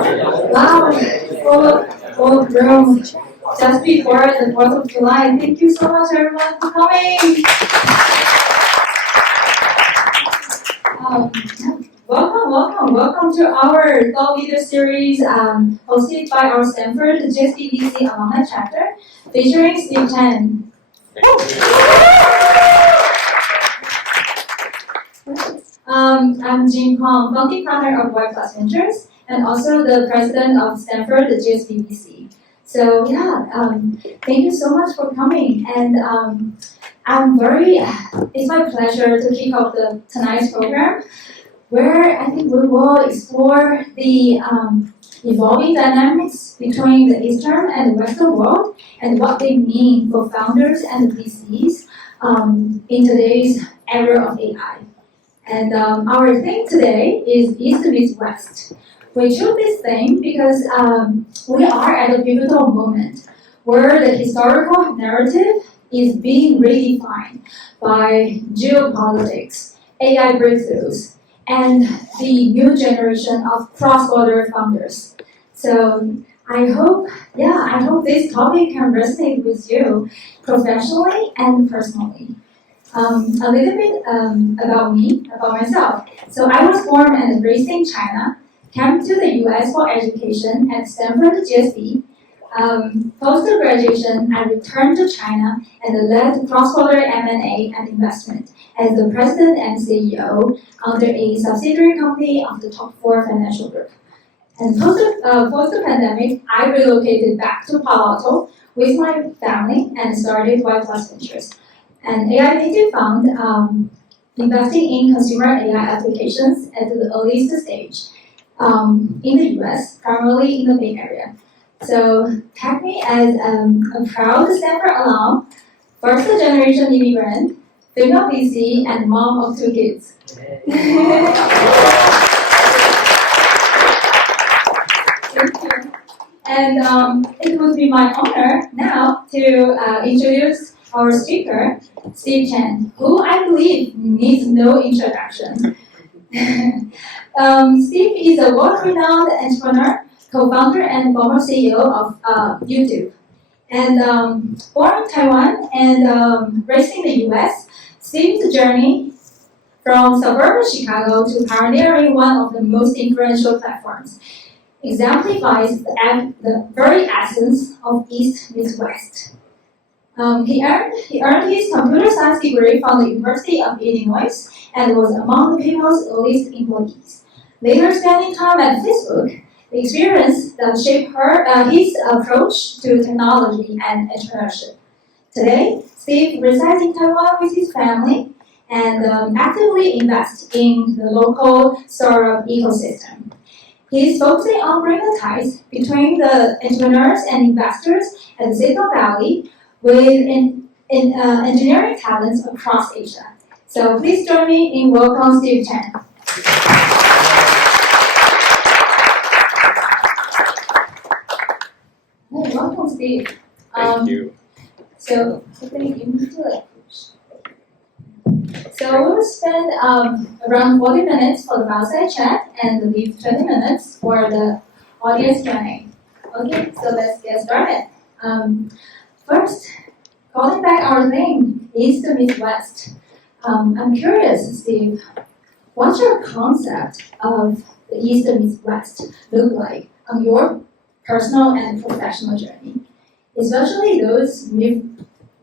Wow, full of room just before the 4th of July. Thank you so much, everyone, for coming. Welcome to our Thought Leader Series hosted by our Stanford GSBBC Alumni Chapter, featuring Steve Chen. I'm Jin Kwong, founding partner of Y Plus Ventures, and also the president of Stanford GSBBC. So thank you so much for coming, and it's my pleasure to kick off tonight's program, where I think we will explore the evolving dynamics between the Eastern and the Western world and what they mean for founders and VCs in today's era of AI. And our theme today is East meets West. We chose this theme because we are at a pivotal moment where the historical narrative is being redefined by geopolitics, AI breakthroughs, and the new generation of cross-border founders. So I hope this topic can resonate with you professionally and personally. A little bit about myself. So I was born and raised in China, came to the US for education at Stanford GSB. Post-graduation, I returned to China and led cross-border M&A and investment as the president and CEO under a subsidiary company of the top 4 financial group. And post the pandemic, I relocated back to Palo Alto with my family and started Y Plus Ventures, an AI native fund investing in consumer AI applications at the earliest stage in the US, primarily in the Bay Area. So, tag me as a proud Stanford alum, first generation immigrant, female VC, and mom of 2 kids. Thank you. And it would be my honor now to introduce our speaker, Steve Chen, who I believe needs no introduction. Steve is a world-renowned entrepreneur, co-founder and former CEO of YouTube. And born in Taiwan and raised in the US, Steve's journey from suburban Chicago to pioneering one of the most influential platforms exemplifies the very essence of East meets West. He earned his computer science degree from the University of Illinois and was among the people's earliest employees. Later spending time at Facebook, the experience that shaped his approach to technology and entrepreneurship. Today, Steve resides in Taiwan with his family and actively invests in the local startup ecosystem. He is focusing on bringing the ties between the entrepreneurs and investors at the Silicon Valley with engineering talents across Asia. So please join me in welcoming Steve Chen. Hey, welcome, Steve. Thank you. So we will spend around 40 minutes for the fireside chat and leave 20 minutes for the audience Q&A. Okay, so let's get started. First, calling back our theme, East meets West. I'm curious, Steve, what's your concept of the East meets West look like on your personal and professional journey? Especially those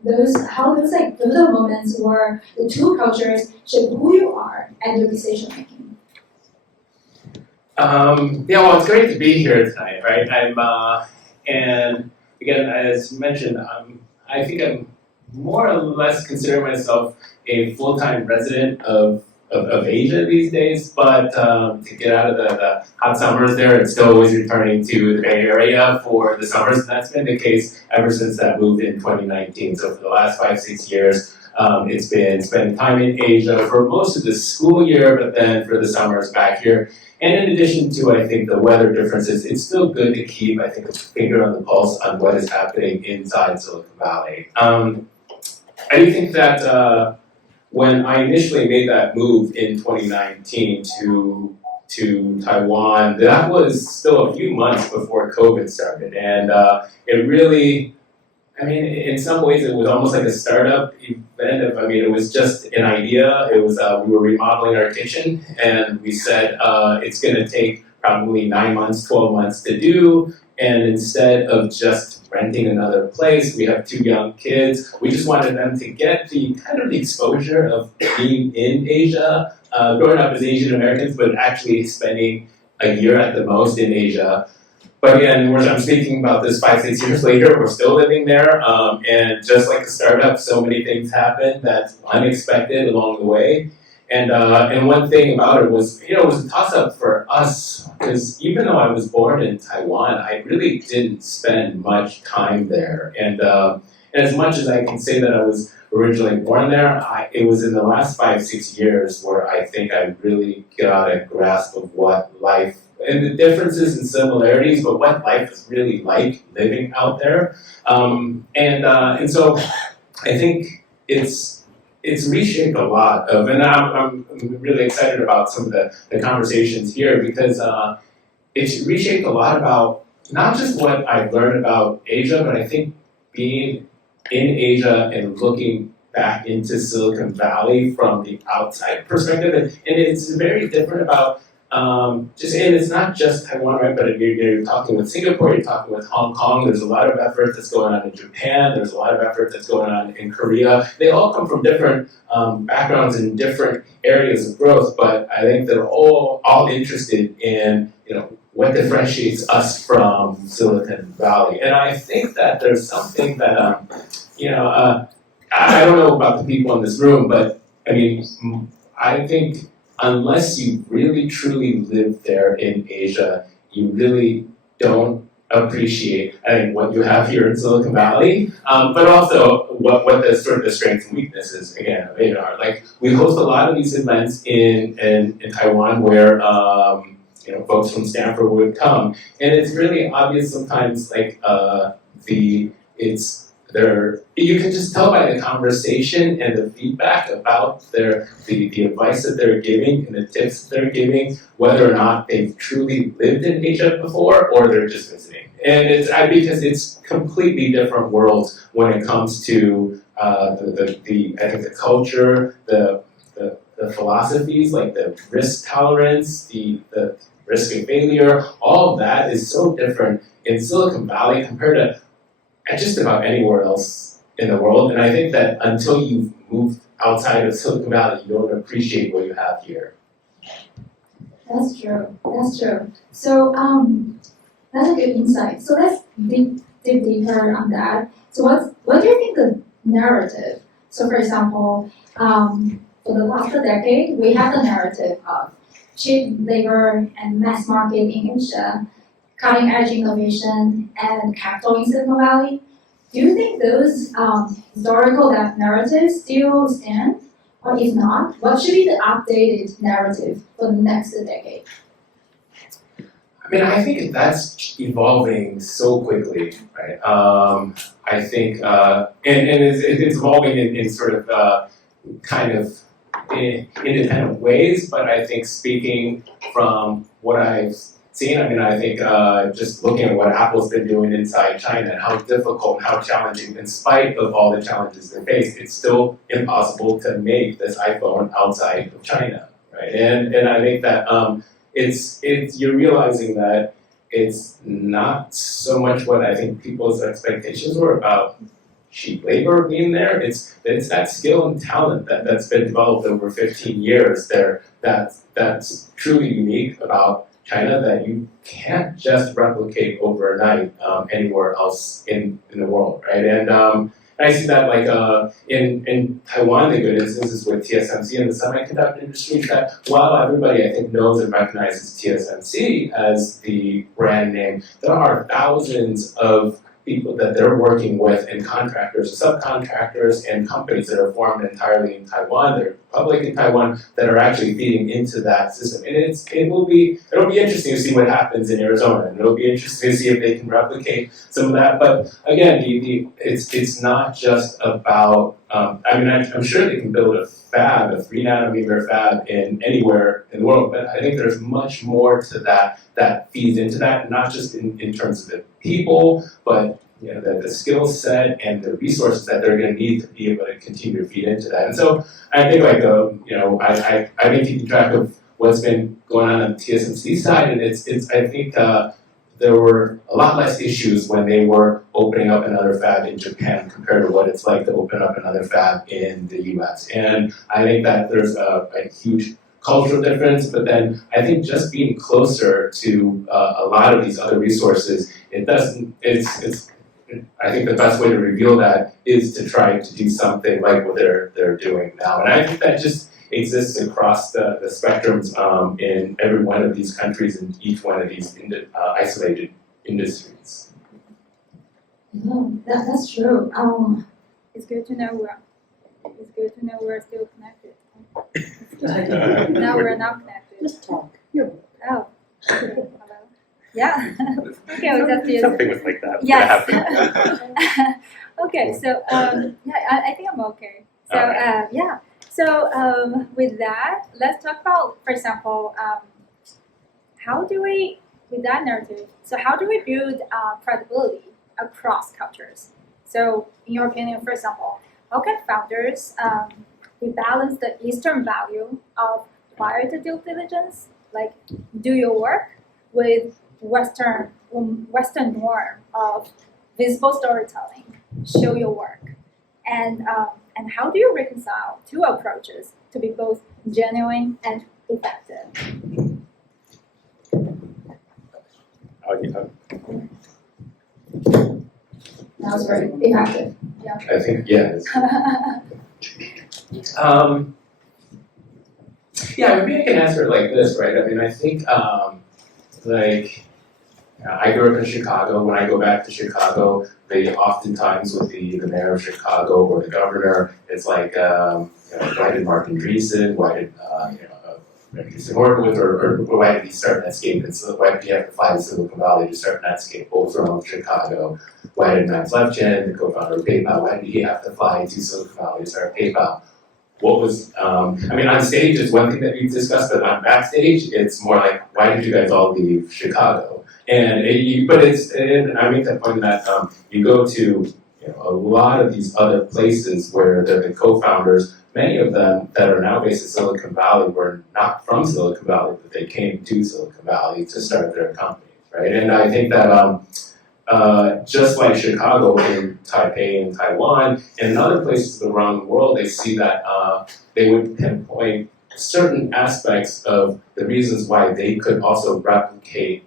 pivotal moments where the two cultures shape who you are and your decision making. Well, it's great to be here tonight, right? And again, as mentioned, I think I'm more or less consider myself a full-time resident of Asia these days, but to get out of the hot summers there and still always returning to the Bay Area for the summers, and that's been the case ever since that moved in 2019. So for the last 5-6 years, it's been spending time in Asia for most of the school year, but then for the summers back here. And in addition to, I think, the weather differences, it's still good to keep, I think, a finger on the pulse on what is happening inside Silicon Valley. I do think that when I initially made that move in 2019 to to Taiwan, that was still a few months before COVID started. And it really, I mean, in some ways it was almost like a startup event. It was just an idea. It was, we were remodeling our kitchen and we said it's gonna take probably 9 months, 12 months to do. And instead of just renting another place, we have 2 young kids. We just wanted them to get the kind of the exposure of being in Asia, growing up as Asian Americans, but actually spending a year at the most in Asia. But again, I'm speaking about this 5-6 years later, we're still living there. And just like a startup, so many things happen that's unexpected along the way. And one thing about it was, it was a toss-up for us, because even though I was born in Taiwan, I really didn't spend much time there. And as much as I can say that I was originally born there, it was in the last 5-6 years where I think I really got a grasp of what life, and the differences and similarities, but what life is really like living out there. And so I think it's reshaped a lot of, and I'm really excited about some of the conversations here, because it's reshaped a lot about not just what I've learned about Asia, but I think being in Asia and looking back into Silicon Valley from the outside perspective, and it's very different about and it's not just Taiwan, right? But you're talking with Singapore, you're talking with Hong Kong. There's a lot of effort that's going on in Japan. There's a lot of effort that's going on in Korea. They all come from different backgrounds and different areas of growth, but I think they're all interested in what differentiates us from Silicon Valley. And I think that there's something that I don't know about the people in this room, but I think unless you really truly live there in Asia, you really don't appreciate, I think, what you have here in Silicon Valley, but also what the sort of the strengths and weaknesses, again, of Asia are. Like, we host a lot of these events in Taiwan where folks from Stanford would come, and it's really obvious sometimes, like, you can just tell by the conversation and the feedback about the advice that they're giving and the tips that they're giving, whether or not they've truly lived in Asia before or they're just visiting. And because it's completely different worlds when it comes to the culture, the philosophies, like the risk tolerance, the risk of failure. All of that is so different in Silicon Valley compared to just about anywhere else in the world. And I think that until you've moved outside of Silicon Valley, you don't appreciate what you have here. That's true. So that's a good insight. So let's dig deeper on that. So what do you think the narrative? So for example, for the last decade, we have the narrative of cheap labor and mass market in Asia, cutting-edge innovation, and capital in Silicon Valley. Do you think those historical narratives still stand? Or if not, what should be the updated narrative for the next decade? I think that's evolving so quickly, right? I think, and it's evolving in sort of kind of independent ways, but I think speaking from what I've seen, I think just looking at what Apple's been doing inside China and how difficult, how challenging, in spite of all the challenges they face, it's still impossible to make this iPhone outside of China, right? And I think that you're realizing that it's not so much what I think people's expectations were about cheap labor being there. It's that skill and talent that's been developed over 15 years there that's truly unique about China that you can't just replicate overnight anywhere else in the world, right? And I see that like in Taiwan, the good instance is with TSMC and the semiconductor industry, that while everybody I think knows and recognizes TSMC as the brand name, there are thousands of people that they're working with and contractors, subcontractors, and companies that are formed entirely in Taiwan. They're public in Taiwan that are actually feeding into that system. And it'll be interesting to see what happens in Arizona, and it'll be interesting to see if they can replicate some of that. But again, it's not just about. I'm sure they can build a fab, a 3 nanometer fab in anywhere in the world, but I think there's much more to that feeds into that, not just in terms of the people, but the skill set and the resources that they're going to need to be able to continue to feed into that. And so I think I've been keeping track of what's been going on the TSMC side, and I think there were a lot less issues when they were opening up another fab in Japan compared to what it's like to open up another fab in the US. And I think that there's a huge cultural difference, but then I think just being closer to a lot of these other resources, I think the best way to reveal that is to try to do something like what they're doing now. And I think that just exists across the spectrums in every one of these countries and each one of these isolated industries. That's true. It's good to know we're still connected. Now we're not connected. Just talk. Oh. Hello. Yeah. Okay, we just use Something was like that. Yes. Okay, so I think I'm okay. So yeah. So with that, let's talk about, for example, how do we, with that narrative, so how do we build credibility across cultures? So in your opinion, for example, how can founders rebalance the Eastern value of quiet due diligence, like do your work, with Western norm of visible storytelling, show your work, and how do you reconcile two approaches to be both genuine and effective? That was very effective. I think, yeah. Maybe I can answer it like this, right? I mean, I think, I grew up in Chicago. When I go back to Chicago, they oftentimes with the mayor of Chicago or the governor, it's like, why did Martin Dreesen, why did Andreessen Horowitz, or why did he start Netscape? And so why did he have to fly to Silicon Valley to start Netscape, both from Chicago? Why did Matt Levchin, the co-founder of PayPal, why did he have to fly to Silicon Valley to start PayPal? What was, on stage is one thing that we discussed, but on backstage, it's more like, why did you guys all leave Chicago? And I make that point that you go to a lot of these other places where the co-founders, many of them that are now based in Silicon Valley were not from Silicon Valley, but they came to Silicon Valley to start their companies, right? And I think that just like Chicago in Taipei and Taiwan, and in other places around the world, they see that they would pinpoint certain aspects of the reasons why they could also replicate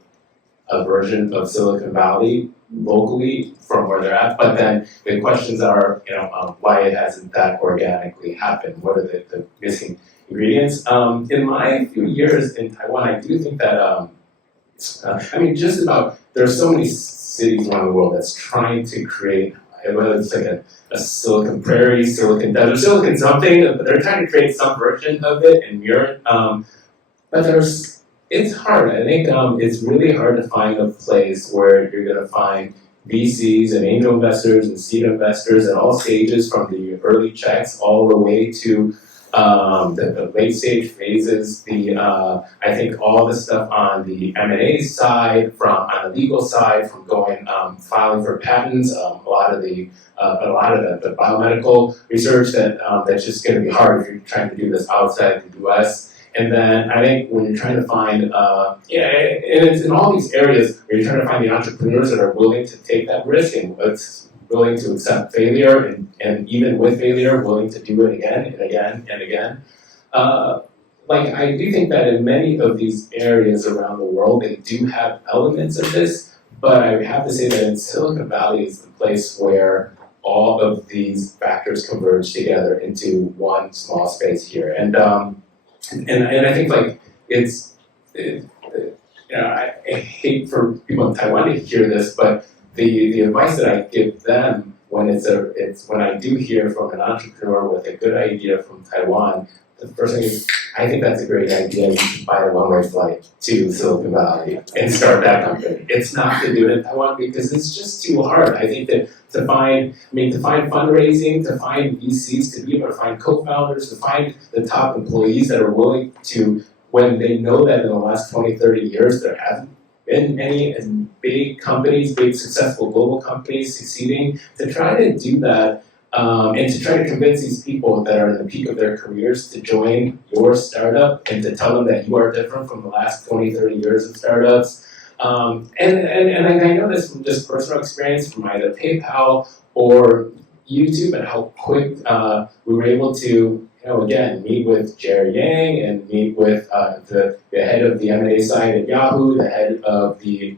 a version of Silicon Valley locally from where they're at, but then the questions are, why it hasn't that organically happened? What are the missing ingredients? In my few years in Taiwan, I do think that, just about, there are so many cities around the world that's trying to create, whether it's like a Silicon Prairie, Silicon Desert, Silicon something, but they're trying to create some version of it and mirror it. But it's hard. I think it's really hard to find a place where you're going to find VCs and angel investors and seed investors at all stages, from the early checks all the way to the late stage phases. I think all the stuff on the M&A side, on the legal side, from going filing for patents, a lot of the biomedical research that's just going to be hard if you're trying to do this outside the U.S. And then I think when you're trying to find, and it's in all these areas where you're trying to find the entrepreneurs that are willing to take that risk and willing to accept failure, and even with failure, willing to do it again and again and again. I do think that in many of these areas around the world, they do have elements of this, but I have to say that in Silicon Valley is the place where all of these factors converge together into one small space here. And I think I hate for people in Taiwan to hear this, but the advice that I give them when I do hear from an entrepreneur with a good idea from Taiwan, the first thing is, I think that's a great idea. You should buy a one-way flight to Silicon Valley and start that company. It's not to do it in Taiwan because it's just too hard. I think that to find fundraising, to find VCs, to be able to find co-founders, to find the top employees that are willing to, when they know that in the last 20, 30 years there haven't been any big companies, big successful global companies succeeding, to try to do that and to try to convince these people that are in the peak of their careers to join your startup and to tell them that you are different from the last 20, 30 years of startups. And I know this from just personal experience from either PayPal or YouTube and how quick we were able to, again, meet with Jerry Yang and meet with the head of the M&A side at Yahoo, the head of the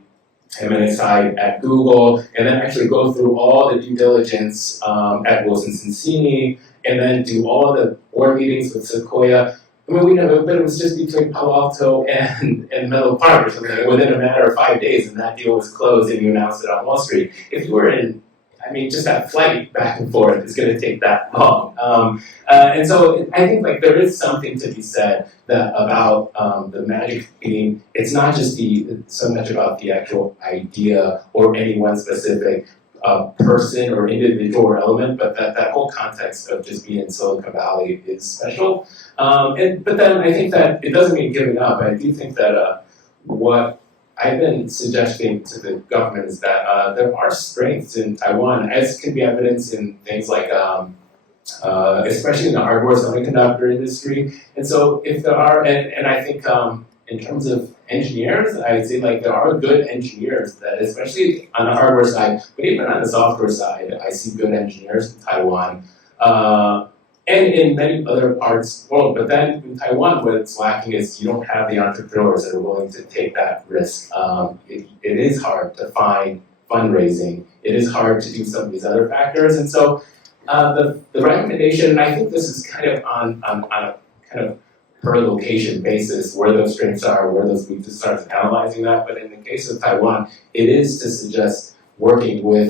M&A side at Google, and then actually go through all the due diligence at Wilson Sonsini, and then do all the board meetings with Sequoia. I mean, we know, but it was just between Palo Alto and Menlo Park or something within a matter of 5 days, and that deal was closed and you announced it on Wall Street. If you were just that flight back and forth is going to take that long. And so I think there is something to be said about the magic being, it's not just so much about the actual idea or any one specific person or individual or element, but that whole context of just being in Silicon Valley is special. But then I think that it doesn't mean giving up. I do think that what I've been suggesting to the government is that there are strengths in Taiwan, as can be evidenced in things like, especially in the hardware semiconductor industry. And so if there are, and I think in terms of engineers, I'd say there are good engineers that, especially on the hardware side, but even on the software side, I see good engineers in Taiwan. And in many other parts of the world. But then in Taiwan, what it's lacking is you don't have the entrepreneurs that are willing to take that risk. It is hard to find fundraising. It is hard to do some of these other factors. And so the recommendation, and I think this is kind of on a kind of per location basis, where those strengths are, where those weaknesses are, analyzing that. But in the case of Taiwan, it is to suggest working with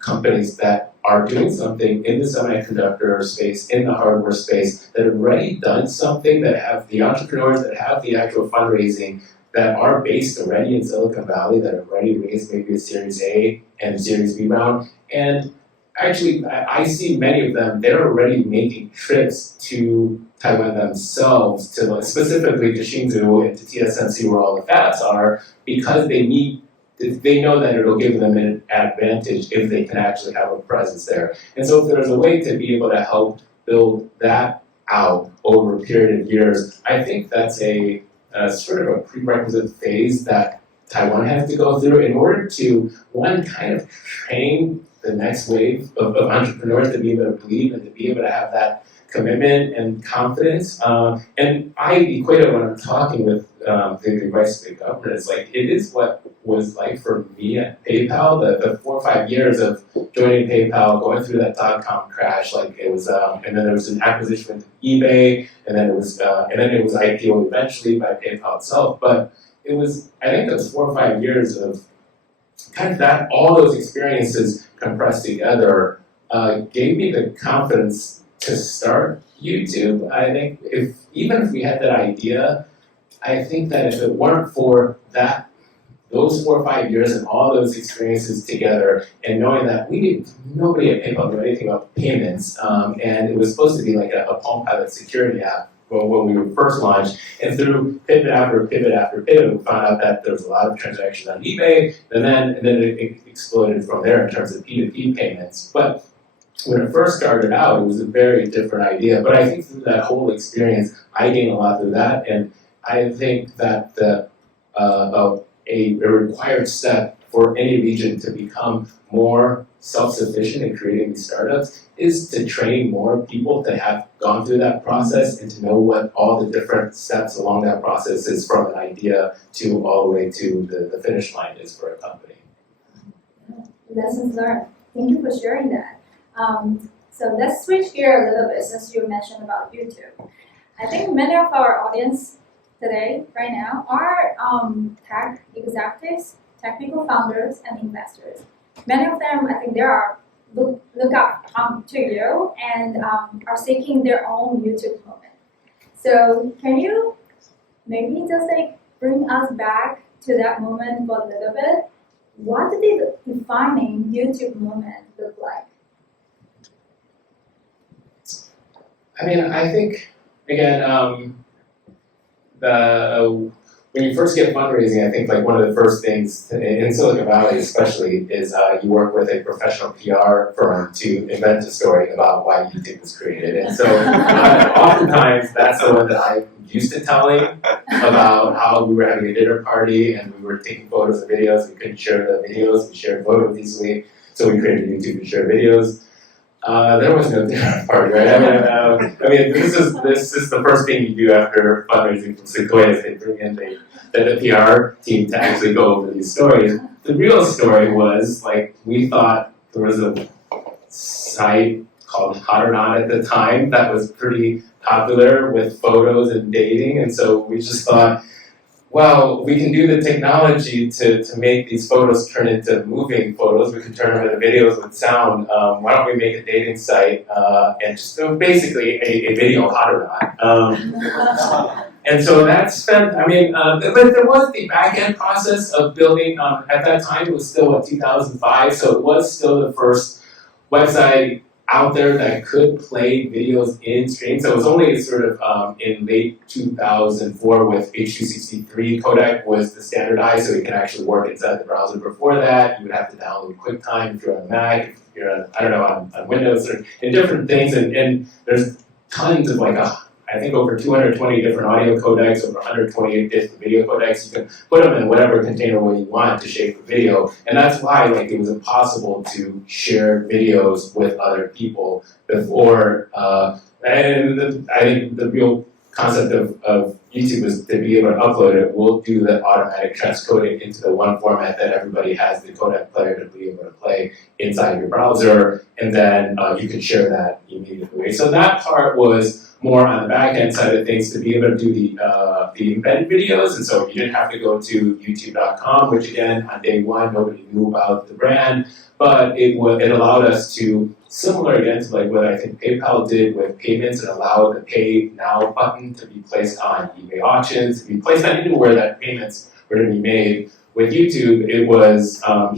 companies that are doing something in the semiconductor space, in the hardware space, that have already done something, that have the entrepreneurs, that have the actual fundraising, that are based already in Silicon Valley, that have already raised maybe a Series A and Series B round. And actually, I see many of them, they're already making trips to Taiwan themselves, to specifically to Hsinchu and to TSMC, where all the fabs are, because they know that it'll give them an advantage if they can actually have a presence there. And so if there's a way to be able to help build that out over a period of years, I think that's a sort of a prerequisite phase that Taiwan has to go through in order to, one, kind of train the next wave of entrepreneurs to be able to believe and to be able to have that commitment and confidence. And I equate it when I'm talking with the advice of the government. It's it is what was like for me at PayPal, the 4 or 5 years of joining PayPal, going through that .com crash. It was, and then there was an acquisition with eBay, and then it was IPO eventually by PayPal itself. But it was, I think, those 4 or 5 years of kind of that, all those experiences compressed together, gave me the confidence to start YouTube. I think even if we had that idea, I think that if it weren't for those 4 or 5 years and all those experiences together, and knowing that nobody at PayPal knew anything about payments, and it was supposed to be like a Palm Pilot security app when we were first launched, and through pivot after pivot after pivot, we found out that there was a lot of transactions on eBay, and then it exploded from there in terms of P2P payments. But when it first started out, it was a very different idea. But I think through that whole experience, I gained a lot through that, and I think that a required step for any region to become more self-sufficient in creating these startups is to train more people to have gone through that process and to know what all the different steps along that process is, from an idea to all the way to the finish line is for a company. Lessons learned. Thank you for sharing that. So let's switch gear a little bit, since you mentioned about YouTube. I think many of our audience today, right now, are tech executives, technical founders, and investors. Many of them, I think, look up to you and are seeking their own YouTube moment. So can you maybe just like bring us back to that moment for a little bit? What did the defining YouTube moment look like? I mean, I think, again, when you first get fundraising, I think like one of the first things in Silicon Valley especially is you work with a professional PR firm to invent a story about why YouTube was created. And so oftentimes that's the one that I'm used to telling about how we were having a dinner party and we were taking photos and videos. We couldn't share the videos, we shared photos easily, so we created YouTube to share videos. There was no dinner party, right? I mean, this is the first thing you do after fundraising from Sequoia is they bring in the PR team to actually go over these stories. The real story was like we thought there was a site called Hot or Not at the time that was pretty popular with photos and dating, and so we just thought, well, we can do the technology to make these photos turn into moving photos. We can turn them into videos with sound. Why don't we make a dating site and just basically a video Hot or Not? And so that spent, I mean, but there was the back-end process of building, at that time it was still 2005, so it was still the first website out there that could play videos in stream. So it was only sort of in late 2004 with H.263 codec was the standardized, so it can actually work inside the browser. Before that, you would have to download QuickTime if you're on Mac, if you're on, I don't know, on Windows, or in different things. And there's tons of like, I think over 220 different audio codecs, over 128 different video codecs. You can put them in whatever container way you want to shape a video. And that's why like it was impossible to share videos with other people before. And I think the real concept of YouTube is to be able to upload it. We'll do the automatic transcoding into the one format that everybody has the codec player to be able to play inside your browser. And then you can share that immediately. So that part was more on the back end side of things to be able to do the embedded videos, and so you didn't have to go to YouTube.com, which again on day one nobody knew about the brand, but it allowed us to, similar again to like what I think PayPal did with payments, and allowed the Pay Now button to be placed on eBay auctions, to be placed on anywhere that payments were to be made. With YouTube, it was, I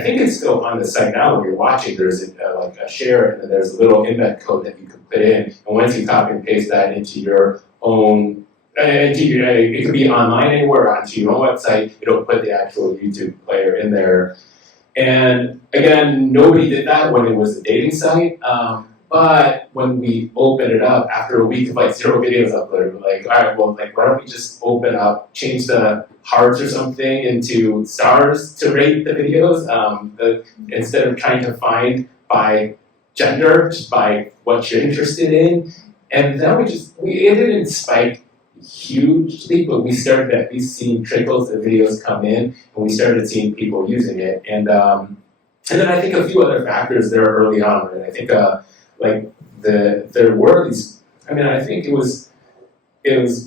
think it's still on the site now when you're watching, there's like a share and then there's a little embed code that you can put in. And once you copy and paste that into your own, it could be online anywhere, onto your own website, it'll put the actual YouTube player in there. And again, nobody did that when it was a dating site. But when we opened it up, after a week of like 0 videos uploaded, we're like, all right, well, like, why don't we just open up, change the hearts or something into stars to rate the videos, instead of trying to find by gender, just by what you're interested in. And then it didn't spike hugely, but we started at least seeing trickles of videos come in, and we started seeing people using it. And then I think a few other factors there early on, right? I think there were these, I mean, I think it was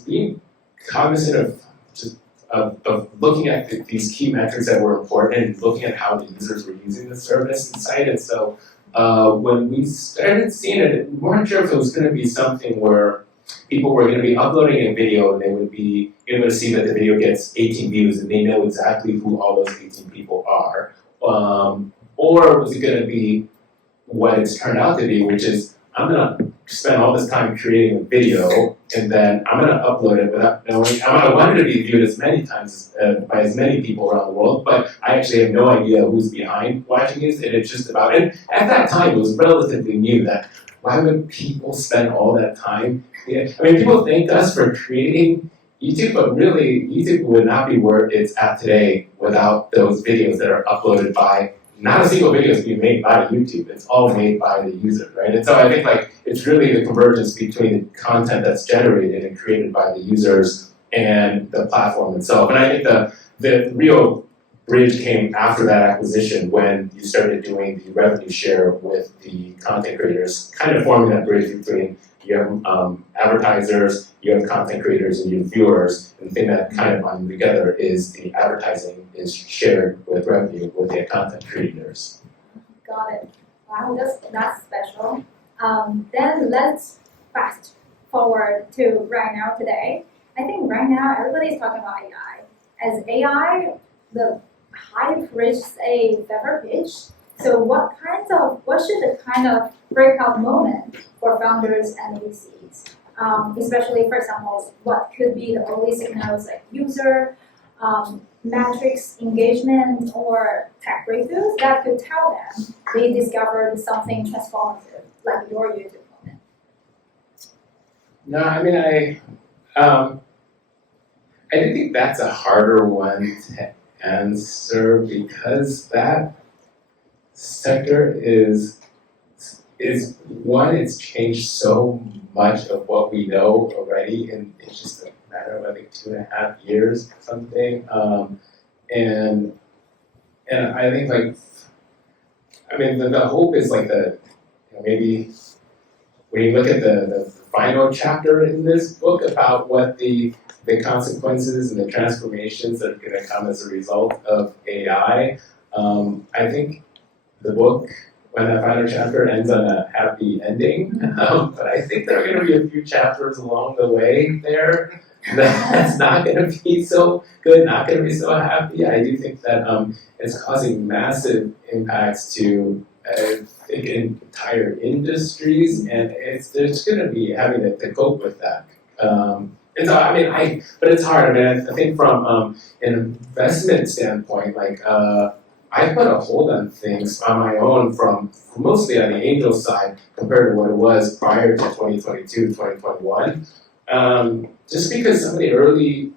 being cognizant of looking at these key metrics that were important and looking at how the users were using the service and site. And so when we started seeing it, we weren't sure if it was going to be something where people were going to be uploading a video and they would be able to see that the video gets 18 views and they know exactly who all those 18 people are. Or was it going to be what it's turned out to be, which is I'm going to spend all this time creating a video and then I'm going to upload it without knowing. I want it to be viewed as many times by as many people around the world, but I actually have no idea who's behind watching it, and it's just about it. At that time, it was relatively new that why would people spend all that time? Yeah. I mean, people thank us for creating YouTube, but really, YouTube would not be where it's at today without those videos that are uploaded by, not a single video is being made by YouTube, it's all made by the user, right? And so I think like it's really the convergence between the content that's generated and created by the users and the platform itself. And I think the real bridge came after that acquisition when you started doing the revenue share with the content creators, kind of forming that bridge between you have advertisers, you have content creators, and you have viewers. And the thing that kind of binds them together is the advertising is shared with revenue with the content creators. Got it. Wow, that's special. Then let's fast forward to right now today, I think right now everybody's talking about AI. As AI, the hype reaches a fever pitch. So what should the kind of breakout moment for founders and VCs? Especially, for example, what could be the early signals like user, metrics, engagement, or tech breakthroughs that could tell them they discovered something transformative, like your YouTube moment? No, I mean, I do think that's a harder one to answer because that sector is one, it's changed so much of what we know already in just a matter of I think 2.5 years or something. And I think the hope is maybe when you look at the final chapter in this book about what the consequences and the transformations that are going to come as a result of AI, I think the book, when that final chapter ends on a happy ending, but I think there are going to be a few chapters along the way there that's not going to be so good, not going to be so happy. I do think that it's causing massive impacts to entire industries, and there's going to be having to cope with that. And so, but it's hard. I think from an investment standpoint, I put a hold on things on my own from mostly on the angel side compared to what it was prior to 2022, 2021. Just because some of the early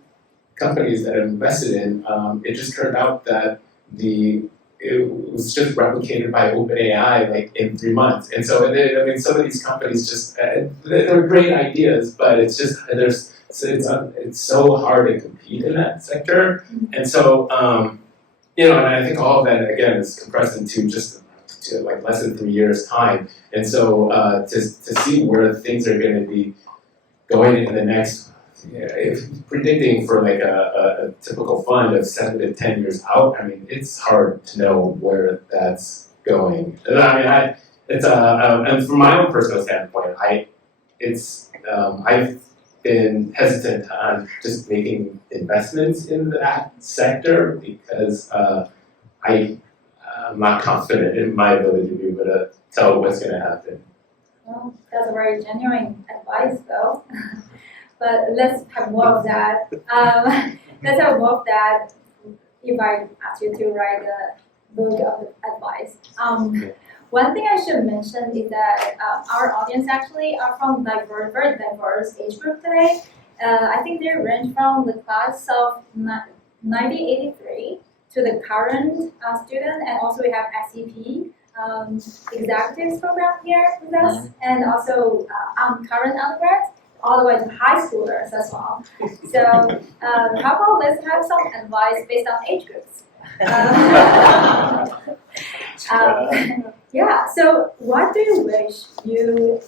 companies that I invested in, it just turned out that it was just replicated by OpenAI in 3 months. And so, some of these companies just, they're great ideas, but it's just, it's so hard to compete in that sector. And so, and I think all of that, again, is compressed into less than 3 years' time. And so to see where things are going to be going in the next, if predicting for a typical fund of 7 to 10 years out, it's hard to know where that's going. And and from my own personal standpoint, I've been hesitant on just making investments in that sector because I'm not confident in my ability to be able to tell what's going to happen. Well, that's a very genuine advice, though. But let's have more of that. Let's have more of that if I ask you to write a book of advice. One thing I should mention is that our audience actually are from very diverse age group today. I think they range from the class of 1983 to the current student, and also we have SEP executives program here with us, and also current undergrads, all the way to high schoolers as well. So how about let's have some advice based on age groups. Yeah. So, what do you wish you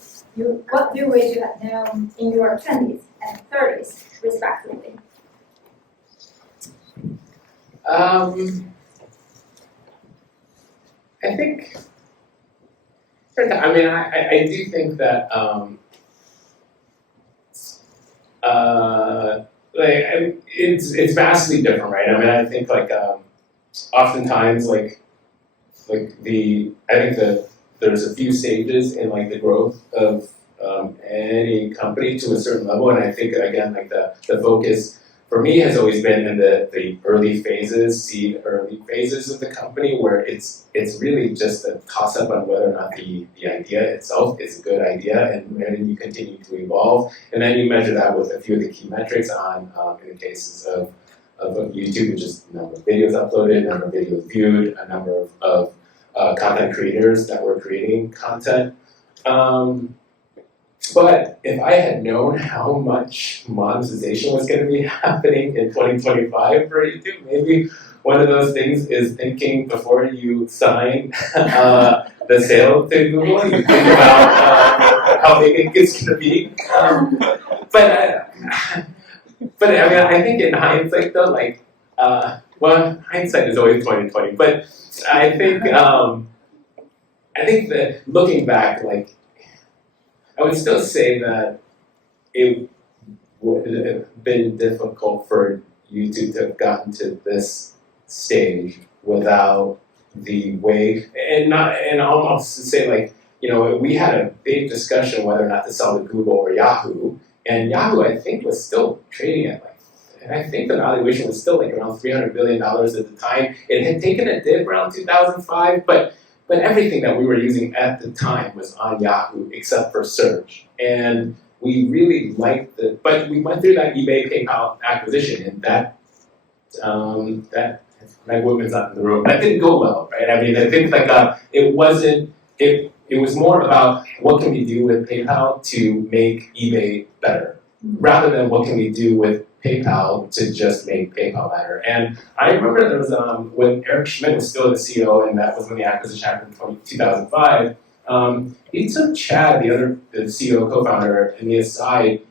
had known in your 20s and 30s, respectively? I think. I do think that it's vastly different, right? I think oftentimes I think that there's a few stages in the growth of any company to a certain level, and I think again the focus for me has always been in the early phases of the company, where it's really just a toss up on whether or not the idea itself is a good idea, and then you continue to evolve, and then you measure that with a few of the key metrics on in the cases of YouTube, which is the number of videos uploaded, number of videos viewed, a number of content creators that were creating content. But if I had known how much monetization was going to be happening in 2025 for YouTube, maybe one of those things is thinking before you sign the sale to Google, you think about how big it's going to be. But I think in hindsight though, hindsight is always 20/20. But I think that looking back, I would still say that it would have been difficult for YouTube to have gotten to this stage without the way, and almost to say like, we had a big discussion whether or not to sell to Google or Yahoo, and Yahoo I think was still trading at I think the valuation was still like around $300 billion at the time. It had taken a dip around 2005, but everything that we were using at the time was on Yahoo except for search. And we really liked but we went through that eBay PayPal acquisition, and that my woman's not in the room. That didn't go well, right? I mean, I think it wasn't. It was more about what can we do with PayPal to make eBay better, rather than what can we do with PayPal to just make PayPal better. And I remember there was when Eric Schmidt was still the CEO, and that was when the acquisition happened in 2005. He took Chad, the CEO co-founder, in the aside,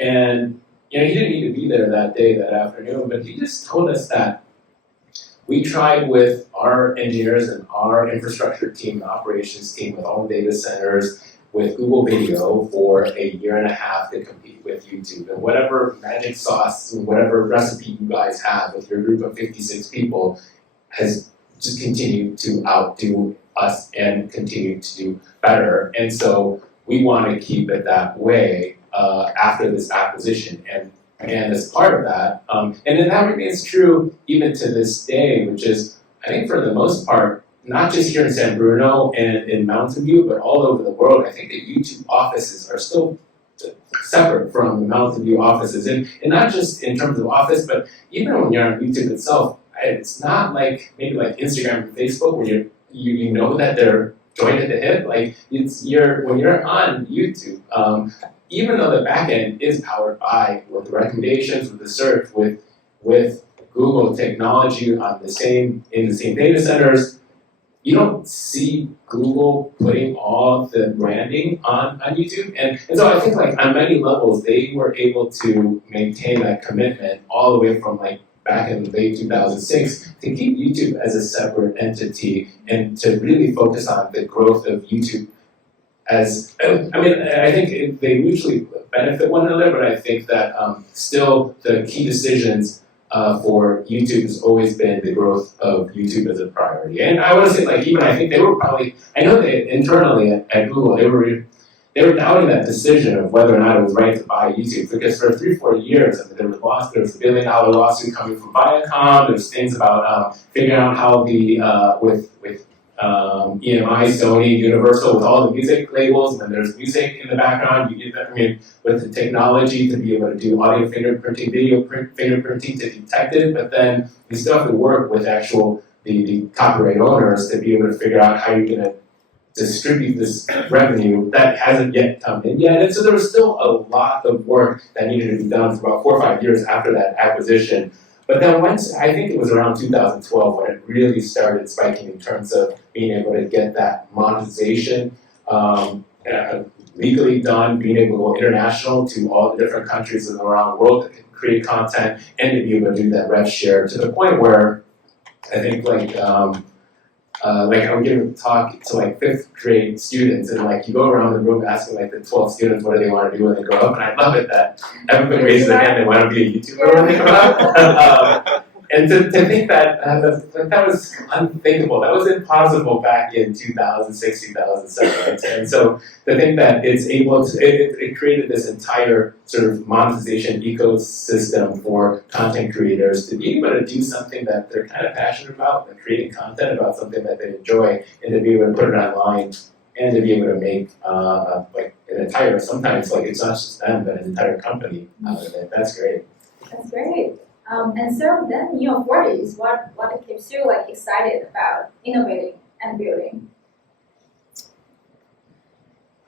and he didn't need to be there that day, that afternoon, but he just told us that we tried with our engineers and our infrastructure team, the operations team, with all the data centers, with Google Video for a year and a half to compete with YouTube. And whatever magic sauce and whatever recipe you guys have with your group of 56 people has just continued to outdo us and continue to do better. And so we want to keep it that way after this acquisition. And as part of that, and then that remains true even to this day, which is, I think for the most part, not just here in San Bruno and in Mountain View, but all over the world, I think the YouTube offices are still separate from the Mountain View offices. And not just in terms of office, but even when you're on YouTube itself, it's not like maybe like Instagram and Facebook where you know that they're joined at the hip. Like when you're on YouTube, even though the backend is powered by with the recommendations, with the search, with Google technology in the same data centers, you don't see Google putting all the branding on YouTube. And so I think like on many levels, they were able to maintain that commitment all the way from like back in late 2006 to keep YouTube as a separate entity and to really focus on the growth of YouTube I think they mutually benefit one another, but I think that still the key decisions for YouTube has always been the growth of YouTube as a priority. And I want to say, like, even I think they were probably, I know that internally at Google, they were doubting that decision of whether or not it was right to buy YouTube, because for 3-4 years, there was a $1 billion lawsuit coming from Viacom. There's things about figuring out how with EMI, Sony, Universal, with all the music labels, when there's music in the background, you get that, with the technology to be able to do audio fingerprinting, video fingerprinting to detect it, but then you still have to work with the copyright owners to be able to figure out how you're going to distribute this revenue that hasn't yet come in yet. And so there was still a lot of work that needed to be done for about 4 or 5 years after that acquisition. But then once, I think it was around 2012 when it really started spiking in terms of being able to get that monetization legally done, being able to go international to all the different countries around the world that can create content and to be able to do that rev share to the point where I think I would give a talk to like 5th grade students, and like you go around the room asking like the 12 students what do they want to do when they grow up, and I love it that everybody raises their hand, they want to be a YouTuber when they grow up. And to think that that was unthinkable, that was impossible back in 2006, 2007. Right? And so to think that it's able to, it created this entire sort of monetization ecosystem for content creators to be able to do something that they're kind of passionate about, like creating content about something that they enjoy, and to be able to put it online and to be able to make like an entire, sometimes like it's not just them, but an entire company out of it. That's great. That's great. And so then in your 40s, what keeps you like excited about innovating and building?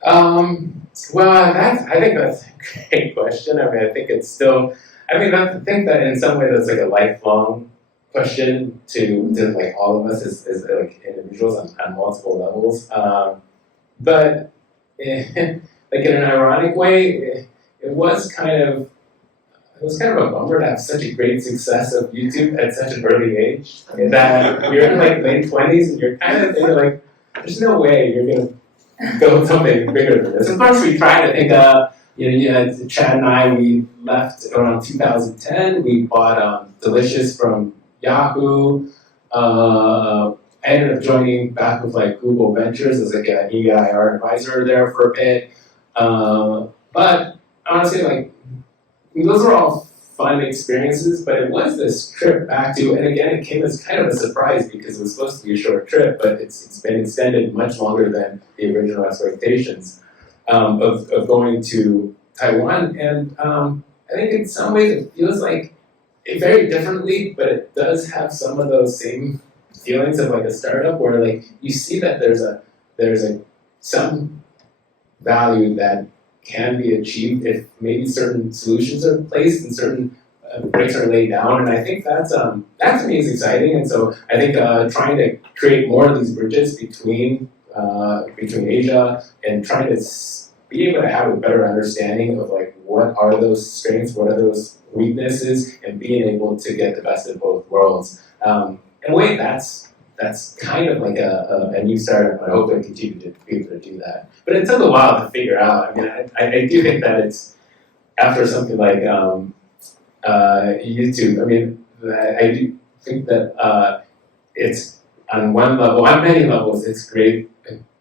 Well, I think that's a great question. I think it's still, I think that in some way that's like a lifelong question to like all of us as like individuals on multiple levels. But like in an ironic way, it was kind of a bummer to have such a great success of YouTube at such an early age. That you're in like late 20s and you're kind of thinking like, there's no way you're gonna build something bigger than this. Of course, we tried. I think Chad and I, we left around 2010. We bought Delicious from Yahoo. I ended up joining back with like Google Ventures as like an EIR advisor there for a bit. But honestly, like those were all fun experiences, but it was this trip back to, and again, it came as kind of a surprise because it was supposed to be a short trip, but it's been extended much longer than the original expectations of going to Taiwan. And I think in some ways it feels like it very differently, but it does have some of those same feelings of like a startup where like you see that there's some value that can be achieved if maybe certain solutions are placed and certain bricks are laid down, and I think that to me is exciting. And so I think trying to create more of these bridges between Asia and trying to be able to have a better understanding of like what are those strengths, what are those weaknesses, and being able to get the best of both worlds. In a way, that's kind of like a new startup, and I hope I continue to be able to do that. But it took a while to figure out. I mean, I do think that it's after something like YouTube. I mean, I do think that it's on one level, on many levels, it's great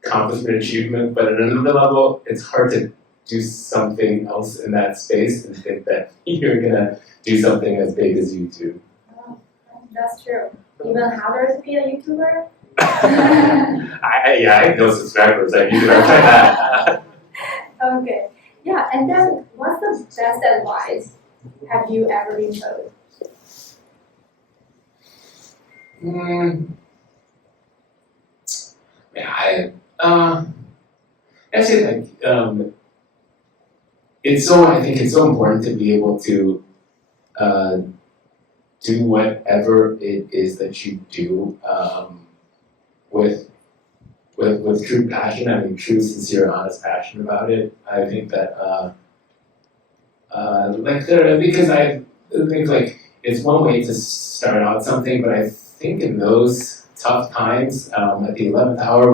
accomplishment, achievement, but at another level, it's hard to do something else in that space and think that you're gonna do something as big as YouTube. Oh, that's true. Even harder to be a YouTuber? I have no subscribers. I've tried that. Okay. Yeah, and then what's the best advice have you ever been told? Actually, like, I think it's so important to be able to do whatever it is that you do with true passion. I mean, true, sincere, honest passion about it. I think that because I think like it's one way to start out something, but I think in those tough times at the 11th hour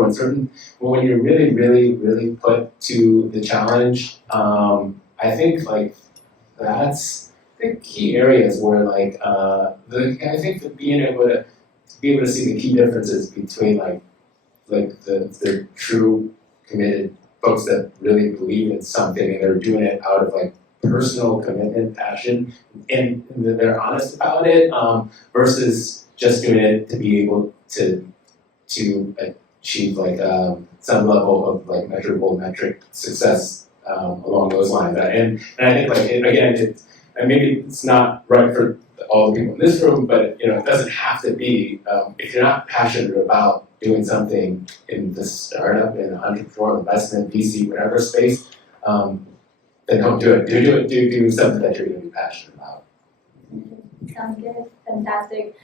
when you're really, really, really put to the challenge, I think like that's the key areas where like I think that being able to see the key differences between like the true committed folks that really believe in something and they're doing it out of like personal commitment, passion, and they're honest about it, versus just doing it to be able to achieve like some level of like measurable metric success along those lines. And I think like and maybe it's not right for all the people in this room, but it doesn't have to be. If you're not passionate about doing something in the startup, in entrepreneurial investment, VC, whatever space, then don't do it. Do something that you're going to be passionate about. Sounds good. Fantastic.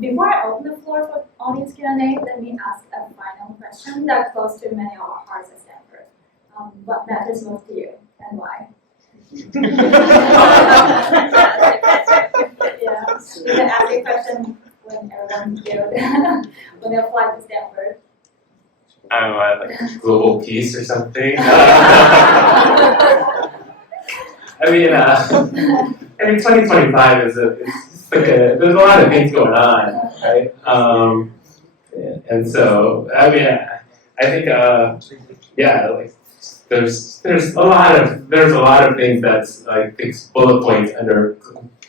Before I open the floor for audience Q&A, let me ask a final question that's close to many of our hearts at Stanford. What matters most to you and why? Yeah. You can ask a question when everyone's good, when they apply to Stanford. I don't know, like global peace or something. I mean, 2025 is there's a lot of things going on, right? And so, I mean, I think, like there's a lot of things that's like these bullet points under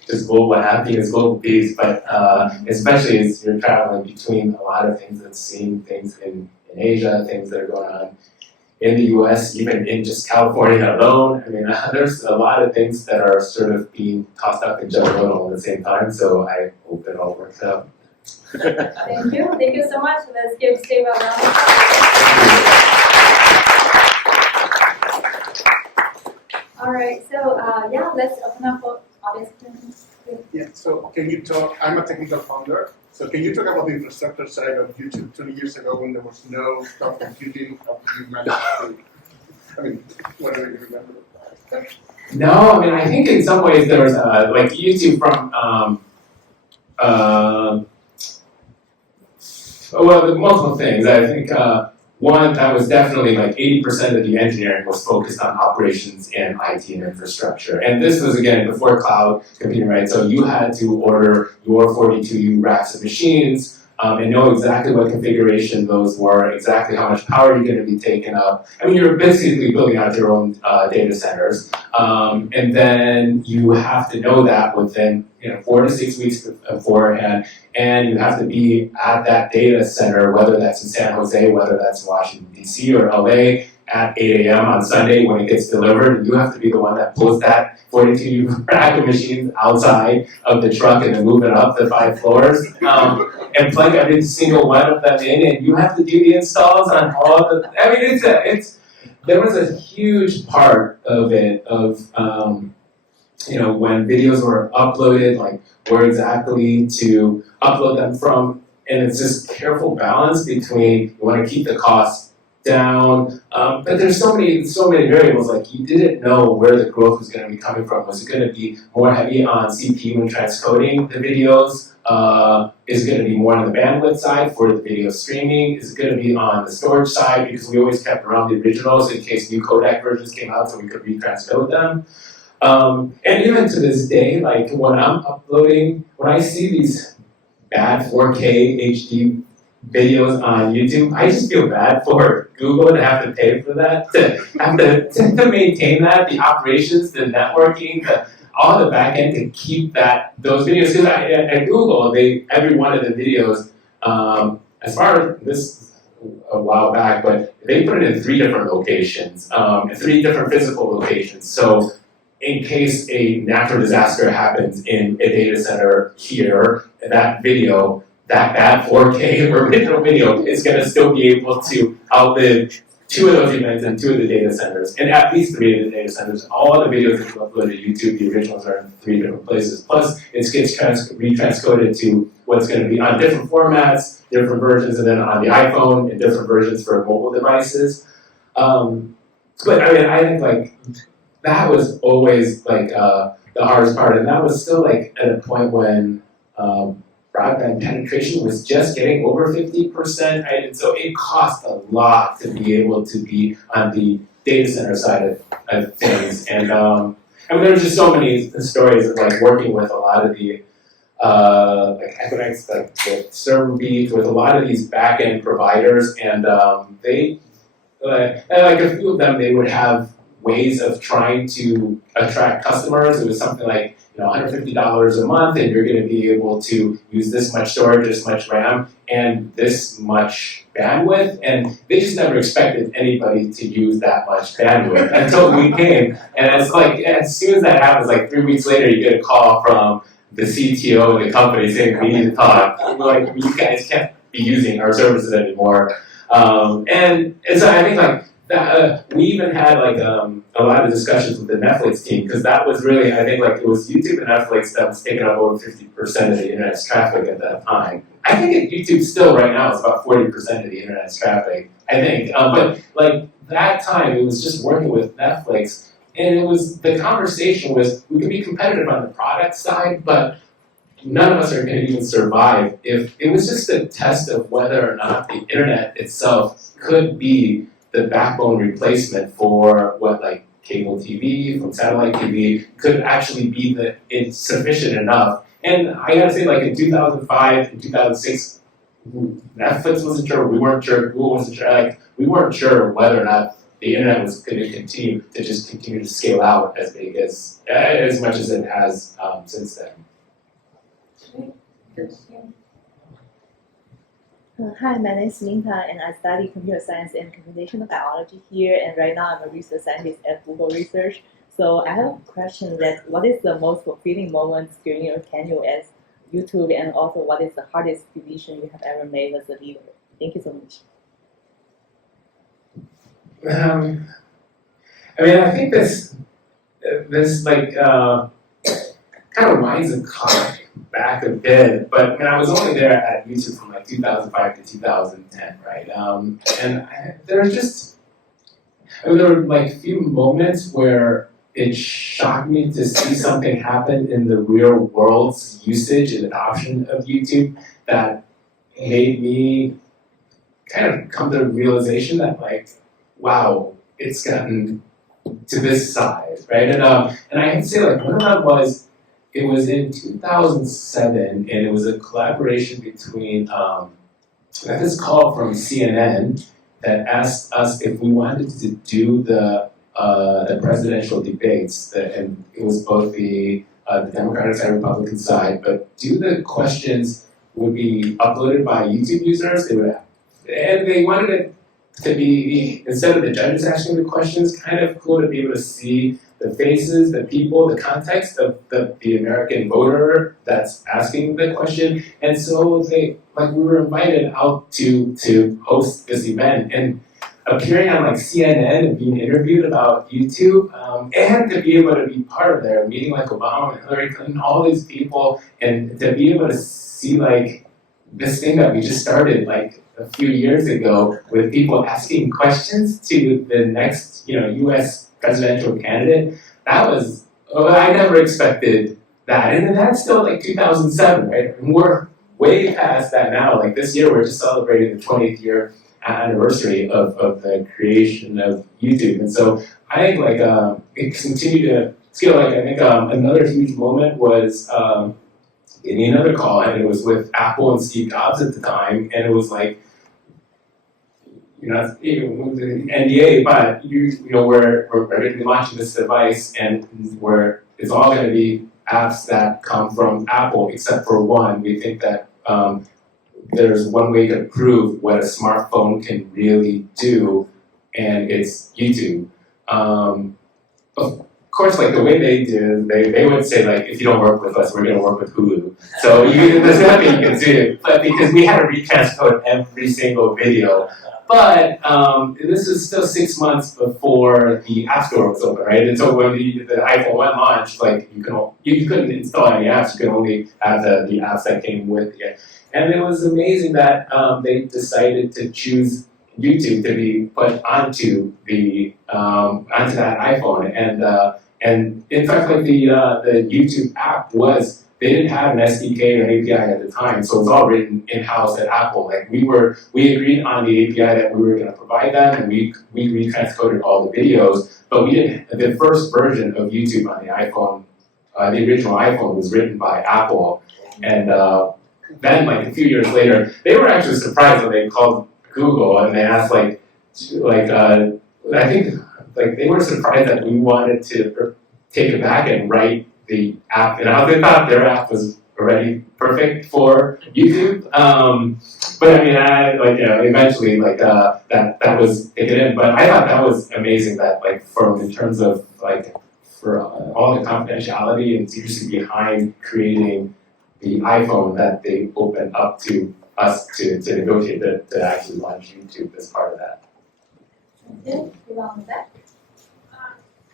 just global happiness, global peace, but especially as you're traveling between a lot of things and seeing things in Asia, things that are going on in the US, even in just California alone. I mean, there's a lot of things that are sort of being tossed up in general at the same time, so I hope it all works out. Thank you so much. Let's give Steve a round of applause. All right, so let's open up for audience questions. Yeah, so can you talk, I'm a technical founder, so can you talk about the infrastructure side of YouTube 20 years ago when there was no cloud computing? How did you manage to, I mean, whatever you remember? No, I mean, I think in some ways there was like YouTube from, well, multiple things. I think one, that was definitely like 80% of the engineering was focused on operations and IT and infrastructure. And this was, again, before cloud computing, right? So you had to order your 42U racks of machines and know exactly what configuration those were, exactly how much power you're going to be taking up. I mean, you're basically building out your own data centers. And then you have to know that within 4 to 6 weeks beforehand. And you have to be at that data center, whether that's in San Jose, whether that's in Washington, D.C. or LA, at 8 a.m. on Sunday when it gets delivered. You have to be the one that pulls that 42 rack of machines outside of the truck and then move it up the 5 floors and plug every single one of them in. And you have to do the installs on all the. I mean, there was a huge part of it of when videos were uploaded, like where exactly to upload them from, and it's this careful balance between you want to keep the costs down, but there's so many variables. Like you didn't know where the growth was going to be coming from. Was it going to be more heavy on CPU and transcoding the videos? Is it going to be more on the bandwidth side for the video streaming? Is it going to be on the storage side? Because we always kept around the originals in case new codec versions came out, so we could retranscode them. And even to this day, like when I'm uploading, when I see these bad 4K HD videos on YouTube, I just feel bad for Google to have to pay for that, to have to maintain that, the operations, the networking, all the back end to keep those videos. Because at Google, every one of the videos, as far as this a while back, but they put it in 3 different locations, 3 different physical locations. So in case a natural disaster happens in a data center here, that video, that bad 4K original video is going to still be able to outlive 2 of those events in 2 of the data centers, and at least 3 of the data centers. All the videos that you upload to YouTube, the originals are in 3 different places. Plus, it gets retranscoded to what's going to be on different formats, different versions, and then on the iPhone, and different versions for mobile devices. But I mean, I think like that was always like the hardest part, and that was still like at a point when broadband penetration was just getting over 50%, right? And so it cost a lot to be able to be on the data center side of things. And I mean, there were just so many stories of like working with a lot of the like Equinix, like with ServerBeat, with a lot of these back-end providers, and they like a few of them, they would have ways of trying to attract customers. It was something like $150 a month, and you're going to be able to use this much storage, this much RAM, and this much bandwidth. And they just never expected anybody to use that much bandwidth until we came. And it's like as soon as that happens, like 3 weeks later, you get a call from the CTO of the company saying, "We need to talk. Like you guys can't be using our services anymore." And so I think like. We even had like a lot of discussions with the Netflix team, because that was really, I think like it was YouTube and Netflix that was taking up over 50% of the internet's traffic at that time. I think YouTube still right now is about 40% of the internet's traffic, I think. But like that time, it was just working with Netflix, and it was, the conversation was, we can be competitive on the product side, but none of us are going to even survive if it was just a test of whether or not the internet itself could be the backbone replacement for what like cable TV, from satellite TV, could actually be it's sufficient enough. And I gotta say, like in 2005 and 2006, Netflix wasn't sure, we weren't sure, Google wasn't sure, like we weren't sure whether or not the internet was going to continue to scale out as big as much as it has since then. Hi, my name is Minta, and I study computer science and computational biology here, and right now I'm a research scientist at Google Research. So I have a question that what is the most fulfilling moment during your tenure at YouTube, and also what is the hardest decision you have ever made as a leader? Thank you so much. I mean, I think this like kind of winds the clock back a bit, but I mean, I was only there at YouTube from like 2005 to 2010, right? And there were like few moments where it shocked me to see something happen in the real world's usage and adoption of YouTube that made me kind of come to the realization that like, wow, it's gotten to this size, right? And I can say like one of them was, it was in 2007, and it was a collaboration between I got this call from CNN that asked us if we wanted to do the presidential debates, and it was both the Democratic side and Republican side, but do the questions would be uploaded by YouTube users. They wanted it to be, instead of the judges asking the questions, kind of cool to be able to see the faces, the people, the context of the American voter that's asking the question. And so we were invited out to host this event, and appearing on like CNN and being interviewed about YouTube, and to be able to be part of there, meeting like Obama and Hillary Clinton, all these people, and to be able to see like this thing that we just started like a few years ago with people asking questions to the next, U.S. presidential candidate. That was, I never expected that. And then that's still like 2007, right? And we're way past that now. Like this year, we're just celebrating the 20th year anniversary of the creation of YouTube. And so I think like it continued to scale. Like I think another huge moment was in another call, and it was with Apple and Steve Jobs at the time, and it was like, even with the NDA, but we're going to be launching this device, and where it's all going to be apps that come from Apple, except for one. We think that there's one way to prove what a smartphone can really do, and it's YouTube. Of course, like the way they do, they would say like, if you don't work with us, we're going to work with Hulu. So there's nothing you can do. But because we had to retranscode every single video. But this is still 6 months before the App Store was open, right? And so when the iPhone 1 launched, like you couldn't install any apps. You could only have the apps that came with it. And it was amazing that they decided to choose YouTube to be put onto onto that iPhone. And in fact, like the YouTube app they didn't have an SDK or an API at the time, so it's all written in-house at Apple. Like we agreed on the API that we were going to provide them, and we retranscoded all the videos, but we didn't. The first version of YouTube on the iPhone, the original iPhone, was written by Apple, and then like a few years later, they were actually surprised when they called Google and they asked I think like they were surprised that we wanted to take it back and write the app, and they thought their app was already perfect for YouTube. But I mean, eventually, that was taken in. But I thought that was amazing that, in terms of for all the confidentiality and secrecy behind creating the iPhone, that they opened up to us to negotiate to actually launch YouTube as part of that. Good. You on that?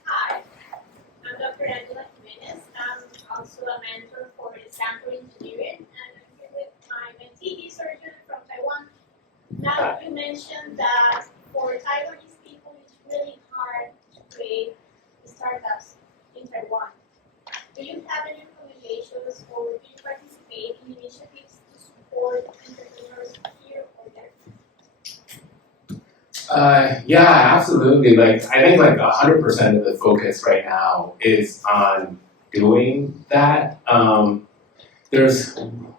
Hi, I'm Dr. Angela. I'm also a mentor for Stanford Engineering, and I'm here with my mentee surgeon from Taiwan. Now, you mentioned that for Taiwanese people, it's really hard to create startups in Taiwan. Do you have any recommendations, or do you participate in initiatives to support entrepreneurs here or there? Yeah, absolutely. I think 100% of the focus right now is on doing that.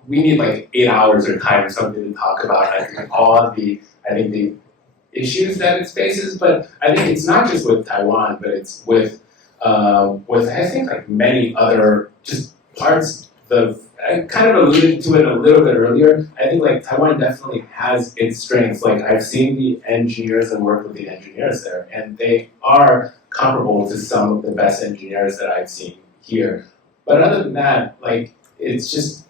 We need 8 hours or time or something to talk about all the issues that it faces. But I think it's not just with Taiwan, but it's with I think many other just parts of. I kind of alluded to it a little bit earlier. I think Taiwan definitely has its strengths. I've seen the engineers and worked with the engineers there, and they are comparable to some of the best engineers that I've seen here. But other than that, it's just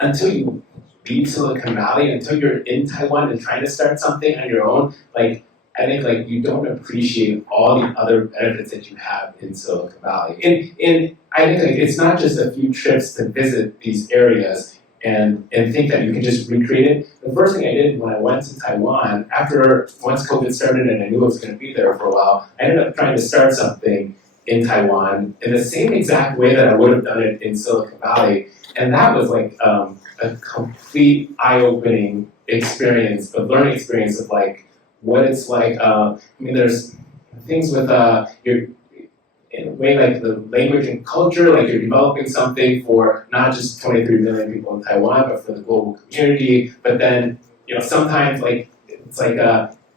until you leave Silicon Valley, until you're in Taiwan and trying to start something on your own, I think you don't appreciate all the other benefits that you have in Silicon Valley. And I think it's not just a few trips to visit these areas and think that you can just recreate it. The first thing I did when I went to Taiwan, once COVID started and I knew I was going to be there for a while, I ended up trying to start something in Taiwan in the same exact way that I would have done it in Silicon Valley. And that was a a complete eye-opening experience, a learning experience of like what it's like. I mean, there's things with your in a way like the language and culture, like you're developing something for not just 23 million people in Taiwan, but for the global community. But then, sometimes like it's like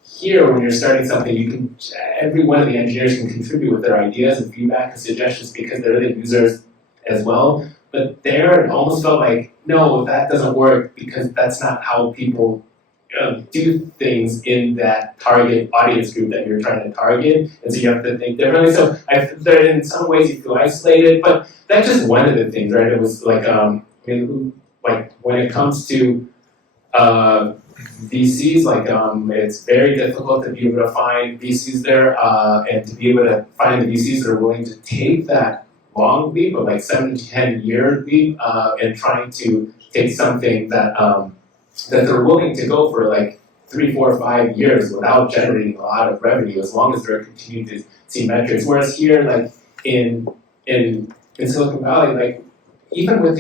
here when you're starting something, you can every one of the engineers can contribute with their ideas and feedback and suggestions because they're the users as well. But there, it almost felt like, no, that doesn't work because that's not how people do things in that target audience group that you're trying to target, and so you have to think differently. So there, in some ways, you feel isolated, but that's just one of the things, right? It was like, like when it comes to VCs, like it's very difficult to be able to find VCs there, and to be able to find the VCs that are willing to take that long leap, of like 7 to 10 year leap, and trying to take something that that they're willing to go for like 3, 4, 5 years without generating a lot of revenue, as long as they're continuing to see metrics. Whereas here, like in Silicon Valley, like even with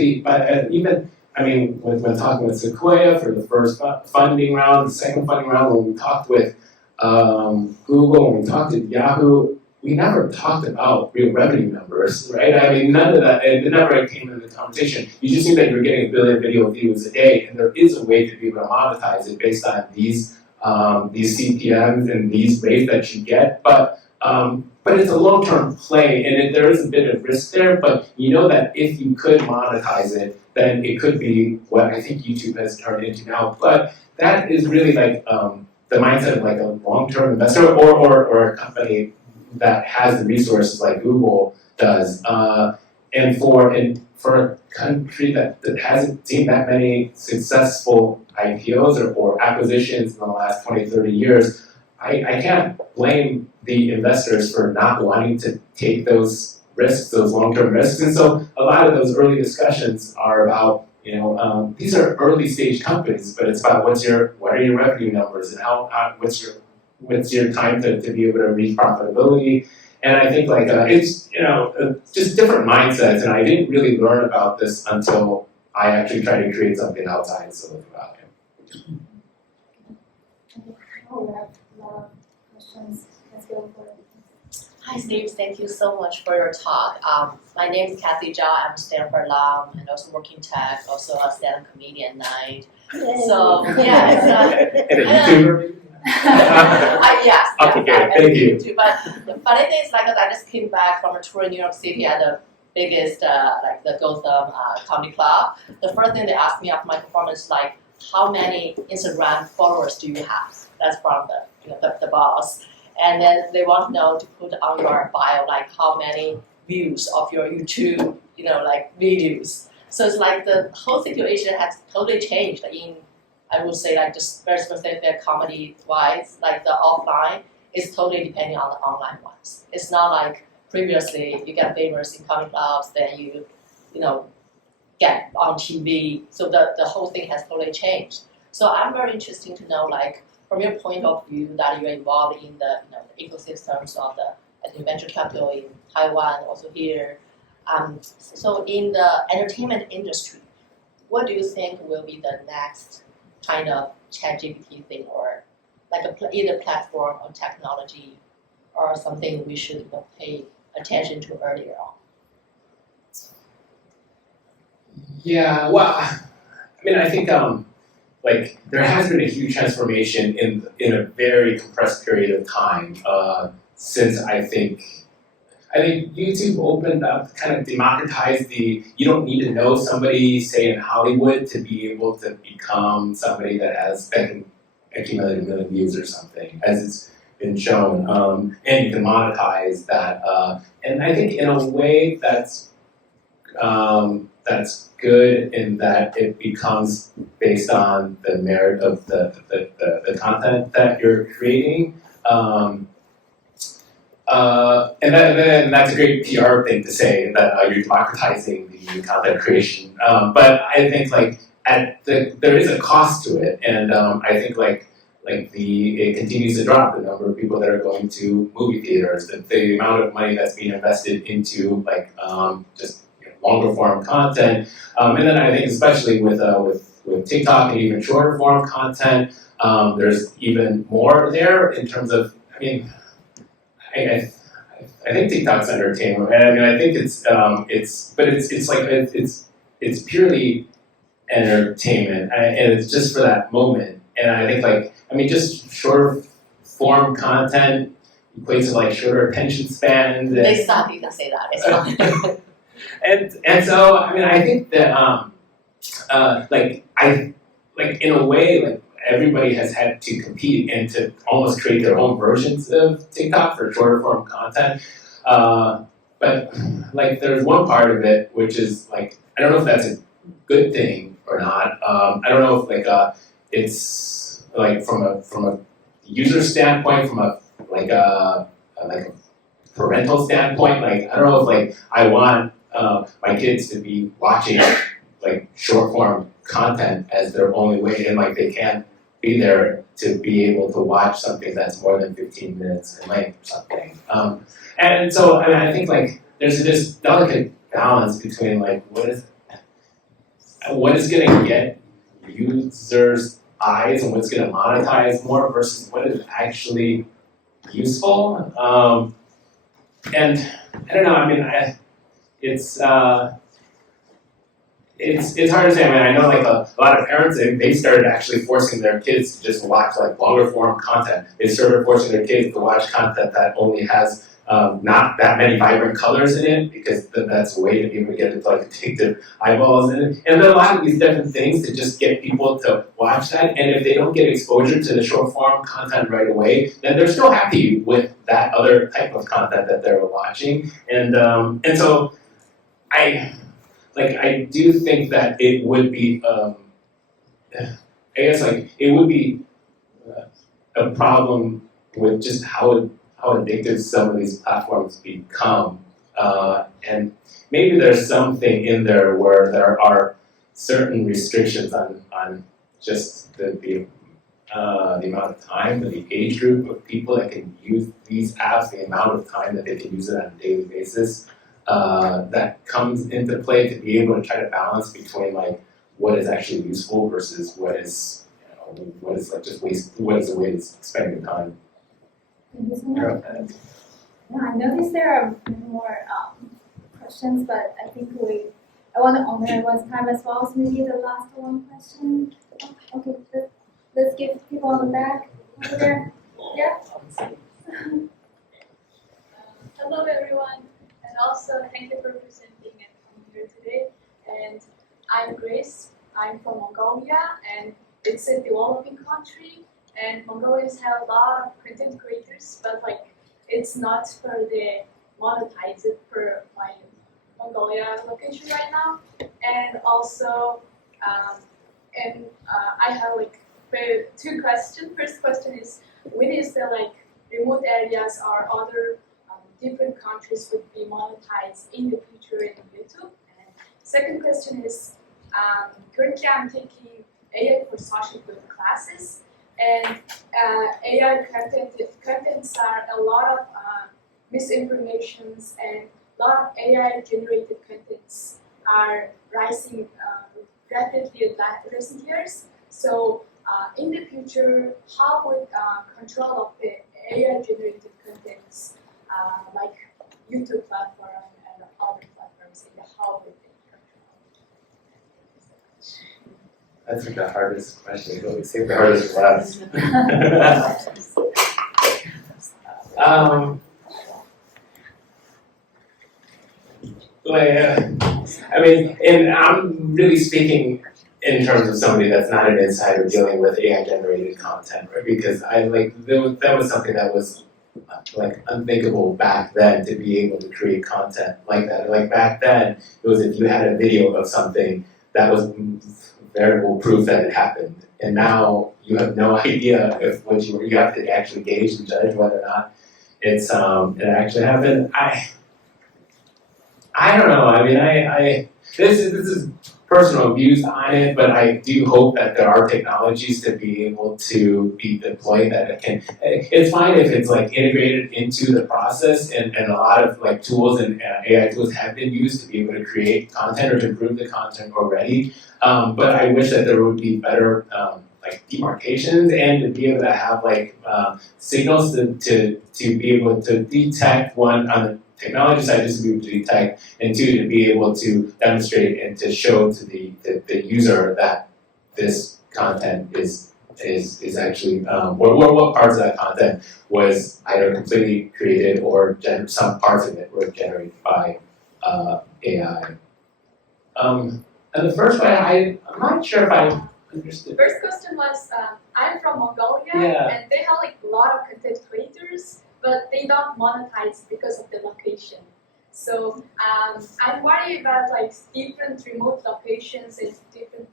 when talking with Sequoia for the first funding round, the second funding round, when we talked with Google, when we talked to Yahoo, we never talked about real revenue numbers, right? I mean, none of that, it never came into the conversation. You just knew that you're getting 1 billion video views a day, and there is a way to be able to monetize it based on these CPMs and these rates that you get. But it's a long-term play, and there is a bit of risk there, but you know that if you could monetize it, then it could be what I think YouTube has turned into now. But that is really like the mindset of like a long-term investor or a company that has the resources like Google does. And for a country that hasn't seen that many successful IPOs or acquisitions in the last 20, 30 years, I can't blame the investors for not wanting to take those risks, those long-term risks. And so a lot of those early discussions are about, these are early stage companies, but it's about what are your revenue numbers and what's your time to be able to reach profitability. And I think like it's just different mindsets, and I didn't really learn about this until I actually tried to create something outside Silicon Valley. Oh, we have a lot of questions. Let's go for it. Hi Steve, thank you so much for your talk. My name is Kathy Zhao, I'm a Stanford alum and also working tech, also a stand-up comedian night. So yeah, it's yes. Okay, good. Thank you. Too. But the funny thing is, like, I just came back from a tour in New York City at the biggest, like the Gotham Comedy Club. The first thing they asked me after my performance is like, how many Instagram followers do you have? That's from the boss. And then they want to know to put on your bio, like how many views of your YouTube, like videos. So it's like the whole situation has totally changed in, I would say, like just very specific comedy-wise, like the offline is totally depending on the online ones. It's not like previously you get famous in comedy clubs, then you get on TV. So the whole thing has totally changed. So I'm very interested to know, like, from your point of view that you're involved in the ecosystems of the venture capital in Taiwan, also here. So in the entertainment industry, what do you think will be the next kind of ChatGPT thing, or like either platform or technology or something we should pay attention to earlier on? Yeah, well, I mean, I think like there has been a huge transformation in a very compressed period of time since I think YouTube opened up, kind of democratized you don't need to know somebody, say in Hollywood, to be able to become somebody that can accumulate 1 million views or something, as it's been shown. And you can monetize that. And I think in a way that's good in that it becomes based on the merit of the content that you're creating. And that's a great PR thing to say, that you're democratizing the content creation. But I think like there is a cost to it, and I think it continues to drop, the number of people that are going to movie theaters, the amount of money that's being invested into just longer form content. And then I think especially with TikTok and even shorter form content, there's even more there in terms of, I mean, I think TikTok's entertainment, and I mean I think it's purely entertainment, and it's just for that moment. And I think just shorter form content equates to shorter attention spans. They suck. You can say that. It's fine. and so I mean I think that in a way everybody has had to compete and to almost create their own versions of TikTok for shorter form content. But there's one part of it which is I don't know if that's a good thing or not. I don't know if it's from a user standpoint, from a parental standpoint. I don't know if I want my kids to be watching short form content as their only way, and they can't be there to be able to watch something that's more than 15 minutes in length or something. And so I think there's this delicate balance between what is going to get users' eyes and what's going to monetize more versus what is actually useful. And I don't know. I mean, it's hard to say. I mean, I know a lot of parents, they started actually forcing their kids to just watch longer form content. They started forcing their kids to watch content that only has not that many vibrant colors in it, because that's a way to be able to get into addictive eyeballs in it. And there are a lot of these different things to just get people to watch that. And if they don't get exposure to the short form content right away, then they're still happy with that other type of content that they're watching. And so I do think that it would be, it would be a problem with just how addictive some of these platforms become. And maybe there's something in there where there are certain restrictions on just the amount of time, the age group of people that can use these apps, the amount of time that they can use it on a daily basis. That comes into play to be able to try to balance between what is actually useful versus what is just waste. What is a waste of spending time? Yeah, I noticed there are more questions, but I think I want to honor everyone's time as well. So maybe the last one question. Okay, let's give people on the back over there. Yeah. Hello everyone, and also thank you for presenting and coming here today. And I'm Grace. I'm from Mongolia, and it's a developing country. And Mongolians have a lot of content creators, but it's not for the monetize it for my Mongolia location right now. And also, I have two questions. First question is, when is the remote areas or other different countries would be monetized in the future in YouTube? And second question is, currently I'm taking AI for social good classes, and AI contents are a lot of misinformations, and a lot of AI generated contents are rising rapidly in recent years. So in the future, how would control of the AI generated contents like YouTube platform and other platforms, how would they control? That's the hardest question. But we save the hardest for last. I mean, and I'm really speaking in terms of somebody that's not an insider dealing with AI-generated content, right? Because that was something that was unthinkable back then, to be able to create content like that. Back then, it was if you had a video of something that was verifiable proof that it happened, and now you have no idea if what you have to actually gauge and judge whether or not it actually happened. I don't know. I mean, this is personal views on it, but I do hope that there are technologies to be able to be deployed that it can. It's fine if it's like integrated into the process, and a lot of like tools and AI tools have been used to be able to create content or to improve the content already. But I wish that there would be better like demarcations and to be able to have like signals to be able to detect one on the technology side, just to be able to detect, and two, to be able to demonstrate and to show to the user that this content is actually, what parts of that content was either completely created or some parts of it were generated by AI. And the first one, I'm not sure if I understood. First question was, I'm from Mongolia, Yeah. and they have like a lot of content creators, but they don't monetize because of the location. So I'm worried about like different remote locations in different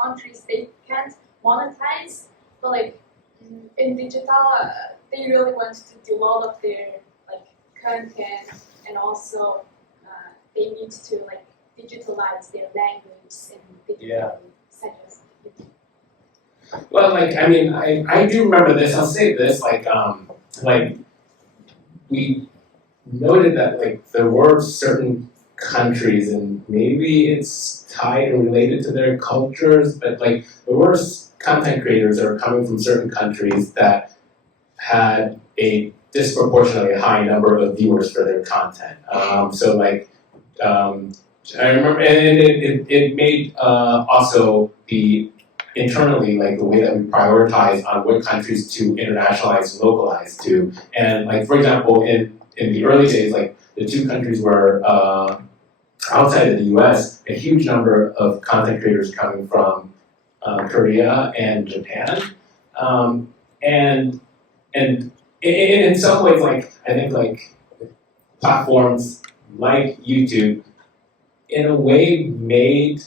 countries. They can't monetize, but like in digital, they really want to develop their like content, and also they need to like digitalize their language and digital such as. Well, like, I mean, I do remember this. I'll say this, like we noted that like there were certain countries, and maybe it's tied and related to their cultures, but like there were content creators that were coming from certain countries that had a disproportionately high number of viewers for their content. So like, I remember, and it made also the internally, like the way that we prioritize on what countries to internationalize and localize to. And like, for example, in the early days, like the two countries were outside of the US, a huge number of content creators coming from Korea and Japan. And in some ways, like, I think like platforms like YouTube in a way made,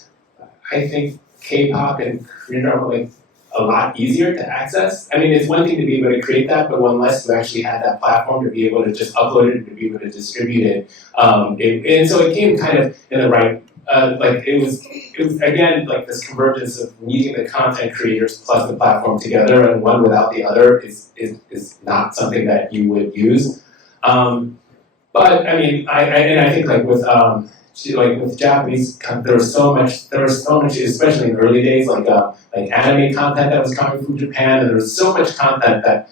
I think, K-pop and Korean drama like a lot easier to access. I mean, it's one thing to be able to create that, but unless you actually had that platform to be able to just upload it and to be able to distribute it, and so it came kind of in the right. Like it was again like this convergence of needing the content creators plus the platform together, and one without the other is not something that you would use. But I mean, I think like with Japanese, there was so much, especially in the early days, like anime content that was coming from Japan, and there was so much content that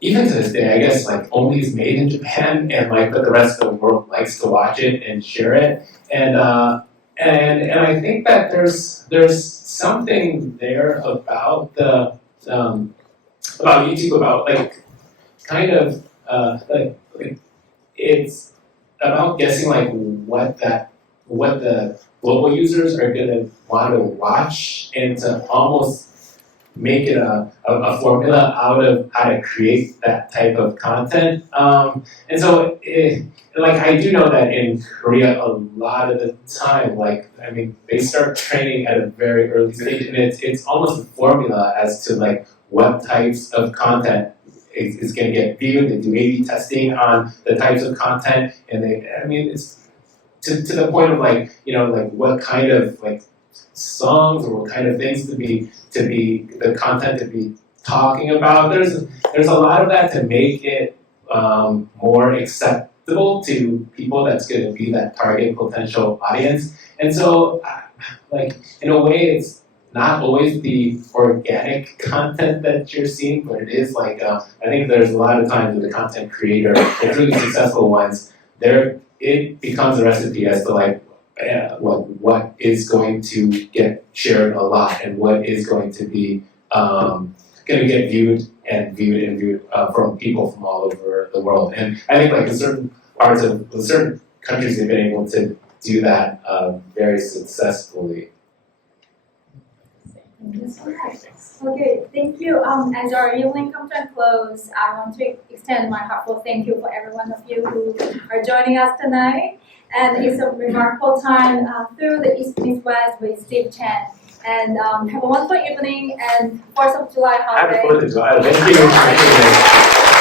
even to this day, I guess like only is made in Japan, and like but the rest of the world likes to watch it and share it, and I think that there's something there about the about YouTube, about like kind of like it's about guessing like what the global users are going to want to watch, and to almost make it a formula out of how to create that type of content. And so, like, I do know that in Korea, a lot of the time, like, I mean, they start training at a very early stage, and it's almost a formula as to, like, what types of content is going to get viewed. They do A/B testing on the types of content, and it's to the point of like, you know, like what kind of like songs or what kind of things to be the content to be talking about. There's a lot of that to make it more acceptable to people that's going to be that target potential audience. And so, like, in a way, it's not always the organic content that you're seeing, but it is like, I think there's a lot of times with the content creator, the really successful ones, it becomes a recipe as to like what is going to get shared a lot and what is going to be going to get viewed from people from all over the world. And I think like in certain parts of certain countries, they've been able to do that very successfully. Okay, thank you. As our evening comes to a close, I want to extend my heartfelt thank you for every one of you who are joining us tonight. And it's a remarkable time through the East Meets West with Steve Chen. And have a wonderful evening and 4th of July holiday. Happy 4th of July. Thank you.